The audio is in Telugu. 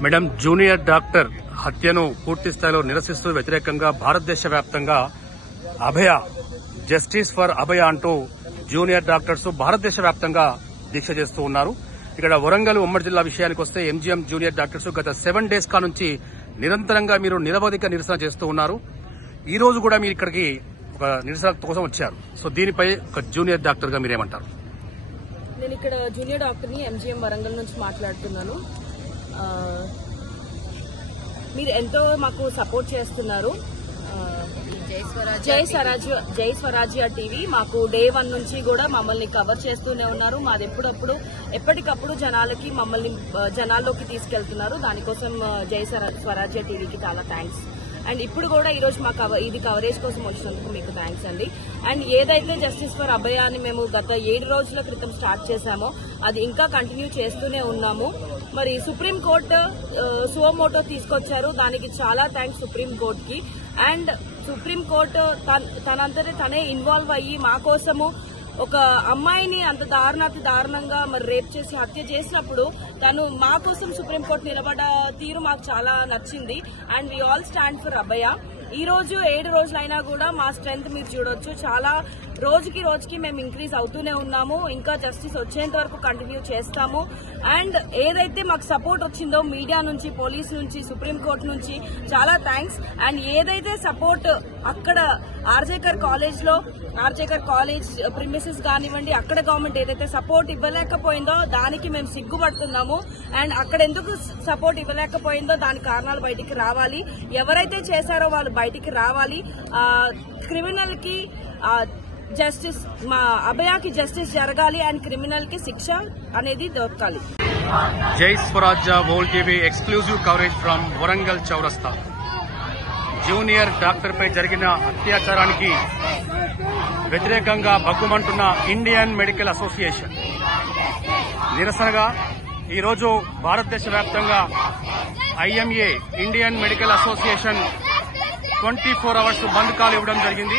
మేడం, జూనియర్ డాక్టర్ హత్యను పూర్తి స్థాయిలో నిరసిస్తూ వ్యతిరేకంగా భారతదేశ వ్యాప్తంగా అభయ జస్టిస్ ఫర్ అభయ అంటూ జూనియర్ డాక్టర్స్ భారతదేశ వ్యాప్తంగా దీక్ష చేస్తూ ఉన్నారు. ఇక్కడ వరంగల్ ఉమ్మడి జిల్లా విషయానికి వస్తే ఎంజీఎం జూనియర్ డాక్టర్స్ గత 7 days కా నుంచి నిరంతరంగా మీరు నిరవధిక నిరసన చేస్తూ ఉన్నారు. ఈ రోజు కూడా మీరు ఇక్కడికి ఒక నిరసన కోసం వచ్చారు. సో దీనిపై ఒక జూనియర్ డాక్టర్ గా మీరేమంటారు? నేను ఇక్కడ జూనియర్ డాక్టర్ని ఎంజీఎం వరంగల్ నుంచి మాట్లాడుతున్నాను. మీరు ఎంతో మాకు సపోర్ట్ చేస్తున్నారు. జై స్వరాజ్య టీవీ మాకు డే 1 నుంచి కూడా మమ్మల్ని కవర్ చేస్తూనే ఉన్నారు. మాది ఎప్పటికప్పుడు జనాల్లోకి తీసుకెళ్తున్నారు. దానికోసం జై స్వరాజ్య టీవీకి చాలా థ్యాంక్స్. అండ్ ఇప్పుడు కూడా ఈ రోజు ఇది కవరేజ్ కోసం వచ్చినందుకు మీకు థ్యాంక్స్ అండి. అండ్ ఏదైతే జస్టిస్ ఫర్ అభయ అని మేము గత 7 రోజుల క్రితం స్టార్ట్ చేశామో అది ఇంకా కంటిన్యూ చేస్తూనే ఉన్నాము. మరి సుప్రీంకోర్టు సువోమోటో తీసుకొచ్చారు. దానికి చాలా థ్యాంక్స్ సుప్రీంకోర్టుకి. అండ్ సుప్రీంకోర్టు తనంతటే తనే ఇన్వాల్వ్ అయ్యి మా కోసము ఒక అమ్మాయిని అంత దారుణంగా మరి రేప్ చేసి హత్య చేసినప్పుడు తను మా కోసం సుప్రీంకోర్టు నిలబడ్డ తీరు మాకు చాలా నచ్చింది. And we all stand for Abhaya. ఈ రోజు 7 రోజులైనా కూడా మా స్ట్రెంత్ మీరు చూడొచ్చు. చాలా రోజుకి మేము ఇంక్రీజ్ అవుతూనే ఉన్నాము. ఇంకా జస్టిస్ వచ్చేంత వరకు కంటిన్యూ చేస్తాము. అండ్ ఏదైతే మాకు సపోర్ట్ వచ్చిందో మీడియా నుంచి, పోలీస్ నుంచి, సుప్రీంకోర్టు నుంచి చాలా థ్యాంక్స్. అండ్ ఏదైతే సపోర్ట్ అక్కడ ఆర్జేకర్ కాలేజ్ ప్రిమిసెస్ కానివ్వండి, అక్కడ గవర్నమెంట్ ఏదైతే సపోర్ట్ ఇవ్వలేకపోయిందో దానికి మేము సిగ్గుపడుతున్నాము. అండ్ అక్కడ ఎందుకు సపోర్ట్ ఇవ్వలేకపోయిందో దాని కారణాలు బయటికి రావాలి. ఎవరైతే చేశారో వాళ్ళు బయటికి రావాలి. క్రిమినల్ కి జస్టిస్, మా అభయాకి జస్టిస్ జరగాలి. అండ్ క్రిమినల్ కి శిక్ష అనేది దొరకాలి. జై Swarajya world TV exclusive coverage from Warangal చౌరస్తా. జూనియర్ డాక్టర్ పై జరిగిన అత్యాచారానికి వ్యతిరేకంగా భగ్గుమంటున్న ఇండియన్ మెడికల్ అసోసియేషన్ నిరసనగా ఈరోజు భారతదేశ వ్యాప్తంగా IMA Indian medical association 24 hours బంద్ కాల్ ఇవ్వడం జరిగింది.